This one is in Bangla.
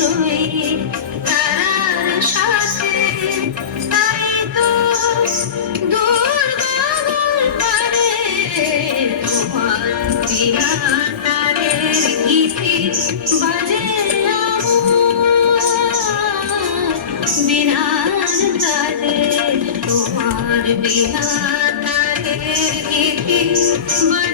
নই তারার সাথে, তাই তো দূর গগন পারে তোমার বিহাতারের গীতি বাজে বিনার তারে, তোমার বিহাতারের গীতি বাজে।